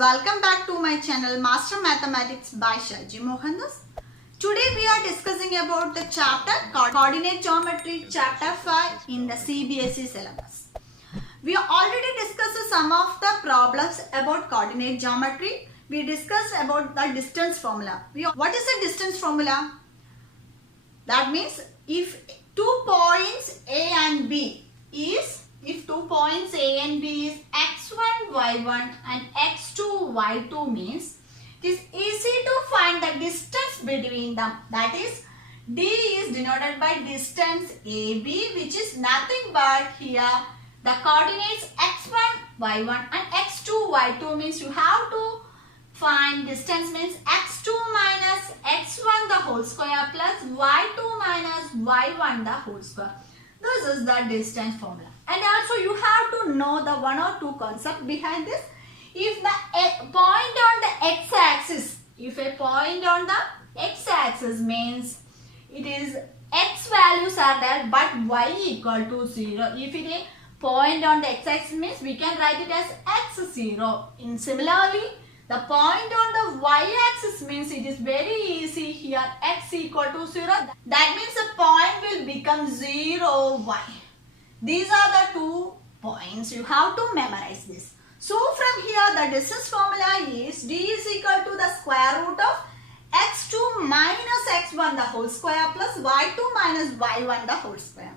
welcome back to my channel Master Mathematics by Shaji Mohandas. Today we are discussing about the chapter Coordinate Geometry chapter 5 in the CBSE syllabus. We already discussed some of the problems about coordinate geometry. We discussed about the distance formula. What is the distance formula? That means if two points A and B is if 2 points A and B is x1, y1 and x2, y2 means it is easy to find the distance between them. That is, D is denoted by distance AB, which is nothing but here the coordinates x1, y1 and x2, y2 means you have to find distance means x2 minus x1 the whole square plus y2 minus y1 the whole square. This is the distance formula. And also you have to know the one or two concepts behind this. If the point on the x-axis, if a point on the x-axis means it is x values are there but y equal to 0. If it is point on the x-axis means we can write it as x0. And similarly, the point on the y-axis means it is very easy here x equal to 0. That means the point will become 0, y. These are the 2 points. You have to memorize this. So from here the distance formula is D is equal to the square root of x2 minus x1 the whole square plus y2 minus y1 the whole square.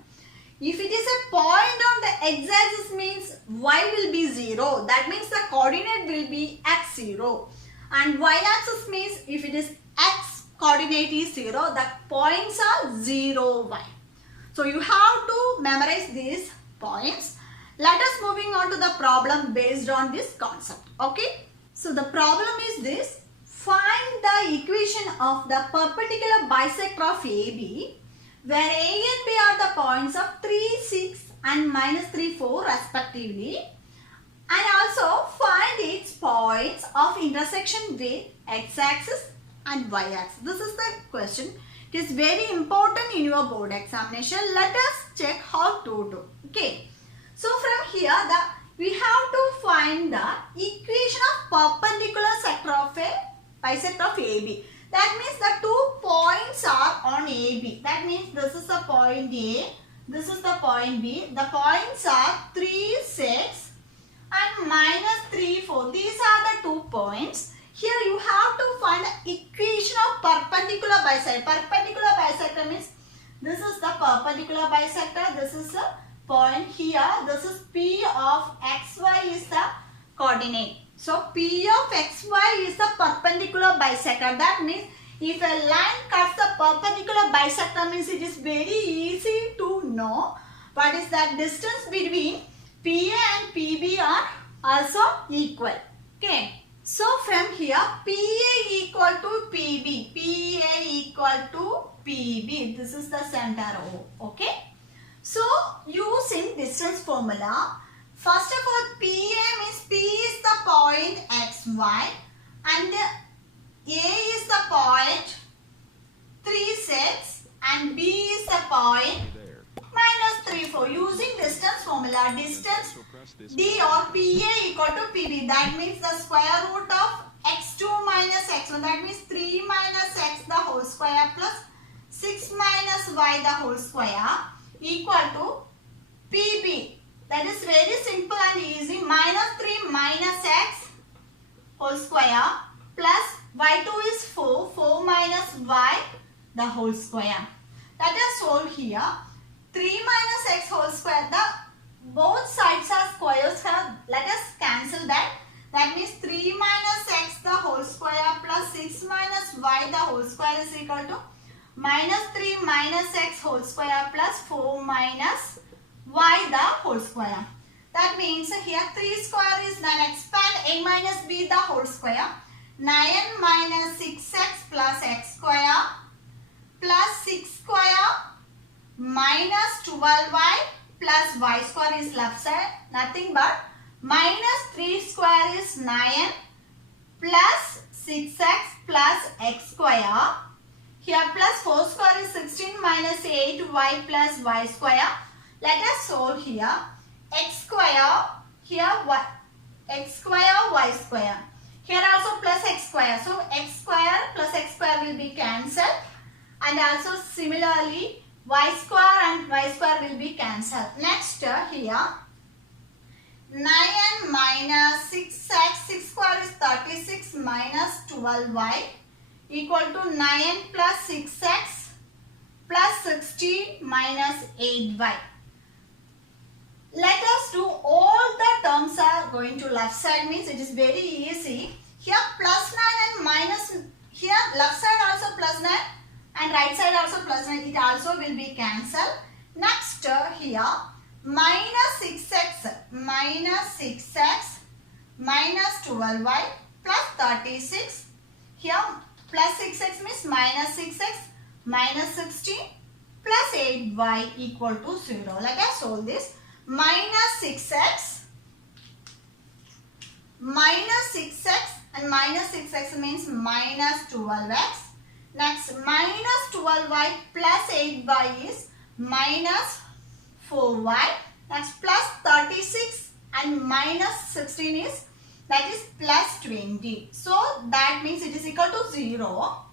If it is a point on the x-axis means y will be 0. That means the coordinate will be x0. And y-axis means if it is x coordinate is 0, the points are 0, y. So you have to memorize these points. Let us moving on to the problem based on this concept. Okay. So the problem is this. Find the equation of the perpendicular bisector of AB where A and B are the points of 3, 6 and minus 3, 4 respectively. And also find its points of intersection with x-axis and y-axis. This is the question. It is very important in your board examination. Let us check how to do. Okay. So from here we have to find the equation of perpendicular sector of a bisector of AB. That means the 2 points are on AB. That means this is the point A, this is the point B. The points are 3, 6 and minus 3, 4. These are the 2 points. Here you have to find the equation of perpendicular bisector. Perpendicular bisector means this is the perpendicular bisector. This is the point here. This is P of xy is the coordinate. So P of xy is the perpendicular bisector. That means if a line cuts the perpendicular bisector means it is very easy to know what is that distance between PA and PB are also equal. Okay. So from here PA equal to PB, PA equal to PB. This is the center O. Okay. So using distance formula, first of all PA means P is the point xy and A is the point 3, 6 and B is the point minus 3, 4. Using distance formula, distance D or PA equal to PB. That means the square root of x2 minus x1. That means 3 minus x the whole square plus 6 minus y the whole square equal to PB. That is very simple and easy. Minus 3 minus x whole square plus y2 is 4. 4 minus y the whole square. Let us solve here. 3 minus x whole square. Both sides are squares. Let us cancel that. That means 3 minus x the whole square plus 6 minus y the whole square is equal to minus 3 minus x whole square plus 4 minus y the whole square. That means here 3 square is 9. Expand a minus b the whole square. 9 minus 6x plus x square plus 6 square minus 12y plus y square is left side. Nothing but minus 3 square is 9 plus 6x plus x square. Here plus 4 square is 16 minus 8y plus y square. Let us solve here. X square, here y, x square y square. Here also plus x square. So x square plus x square will be cancelled. And also similarly y square and y square will be cancelled. Next here 9 minus 6x, 6 square is 36 minus 12y equal to 9 plus 6x plus 16 minus 8y. Let us do all the terms are going to left side, means it is very easy. Here plus 9 and minus, here left side also plus 9 and right side also plus 9, it also will be cancelled. Next here minus 6x minus 12y plus 36. Here plus 6x means minus 6x minus 16 plus 8y equal to 0. Let us solve this. Minus 6x and minus 6x means minus 12x. Next minus 12y plus 8y is minus 4y. Next plus 36 and minus 16 is, that is plus 20. So that means it is equal to 0.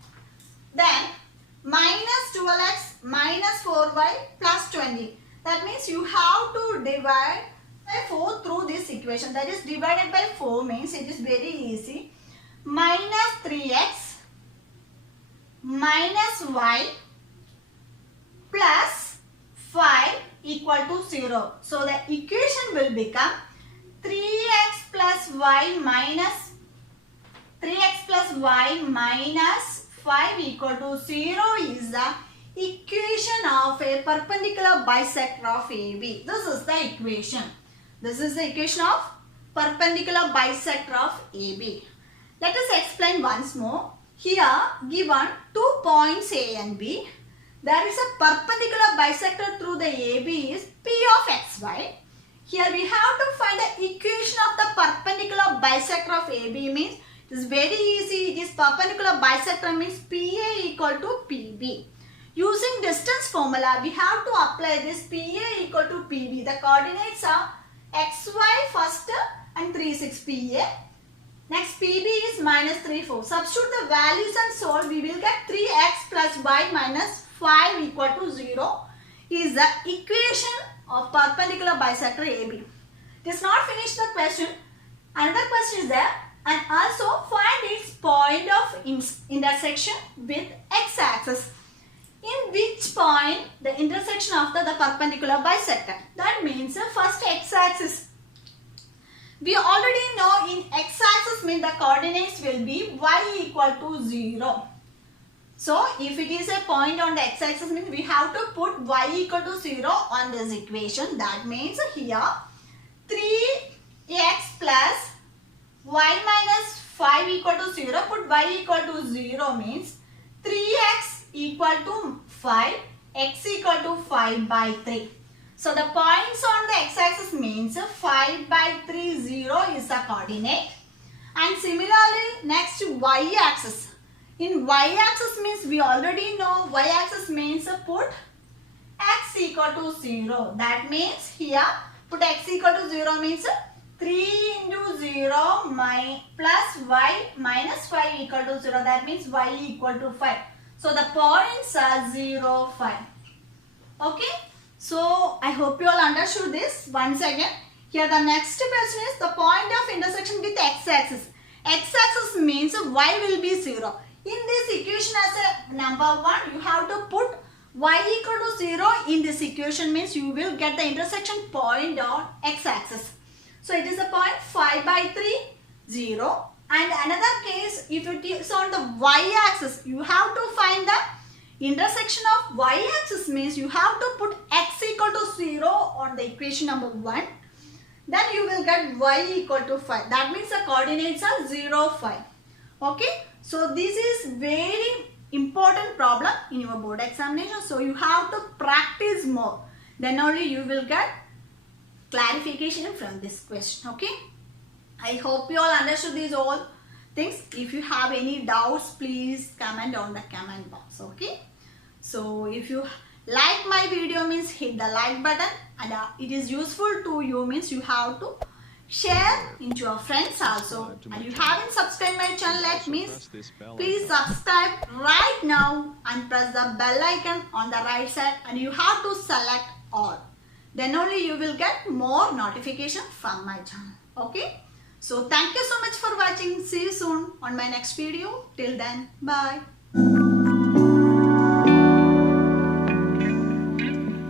Then minus 12x minus 4y plus 20. That means you have to divide by 4 through this equation. That is divided by 4 means it is very easy. Minus 3x minus y plus 5 equal to 0. So the equation will become 3x plus y minus 5 equal to 0 is the equation of a perpendicular bisector of AB. This is the equation. This is the equation of perpendicular bisector of AB. Let us explain once more. Here given 2 points A and B. There is a perpendicular bisector through the AB is P of xy. Here we have to find the equation of the perpendicular bisector of AB, means it is very easy. It is perpendicular bisector means PA equal to PB. Using distance formula, we have to apply this PA equal to PB. The coordinates are xy first and 3, 6 PA. Next PB is minus 3, 4. Substitute the values and solve. We will get 3x plus y minus 5 equal to 0 is the equation of perpendicular bisector AB. It is not finished the question. Another question is there, and also find its point of intersection with x-axis. In which point the intersection of the perpendicular bisector. That means first x-axis. We already know in x-axis means the coordinates will be y equal to 0. So if it is a point on the x-axis means we have to put y equal to 0 on this equation. That means here 3x plus y minus 5 equal to 0. Put y equal to 0 means 3x equal to 5, x equal to 5 by 3. So the points on the x-axis means 5 by 3, 0 is the coordinate. And similarly next y-axis. In y-axis means we already know y-axis means put x equal to 0. That means here put x equal to 0 means 3 into 0 plus y minus 5 equal to 0. That means y equal to 5. So the points are 0, 5. Okay. So I hope you all understood this. Once again, here the next question is the point of intersection with x-axis. X-axis means y will be 0. In this equation as a number 1, you have to put y equal to 0 in this equation means you will get the intersection point on x-axis. So it is a point 5 by 3, 0. And another case, if it is on the y-axis, you have to find the intersection of y-axis means you have to put x equal to 0 on the equation number 1. Then you will get y equal to 5. That means the coordinates are 0, 5. Okay. So this is very important problem in your board examination. So you have to practice more. Then only you will get clarification from this question. Okay. I hope you all understood these all things. If you have any doubts, please comment on the comment box. Okay. So if you like my video means hit the like button, and it is useful to you means you have to share into your friends also. And you haven't subscribed my channel yet, means please subscribe right now and press the bell icon on the right side, and you have to select all. Then only you will get more notification from my channel. Okay. So thank you so much for watching. See you soon on my next video. Till then, bye.